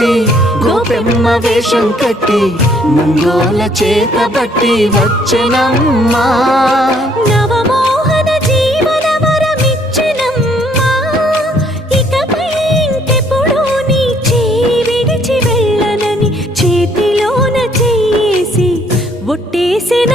పెట్టి గోపెమ్మ వేషం కట్టి ముంగోల చేత బట్టి వచ్చెనమ్మా నవమోహన జీవన వరమిచ్చెనమ్మా ఇకపై ఇంకెప్పుడు నీ చేయి విడిచి వెళ్ళనని చేతిలోన చెయ్యేసి ఒట్టేసిన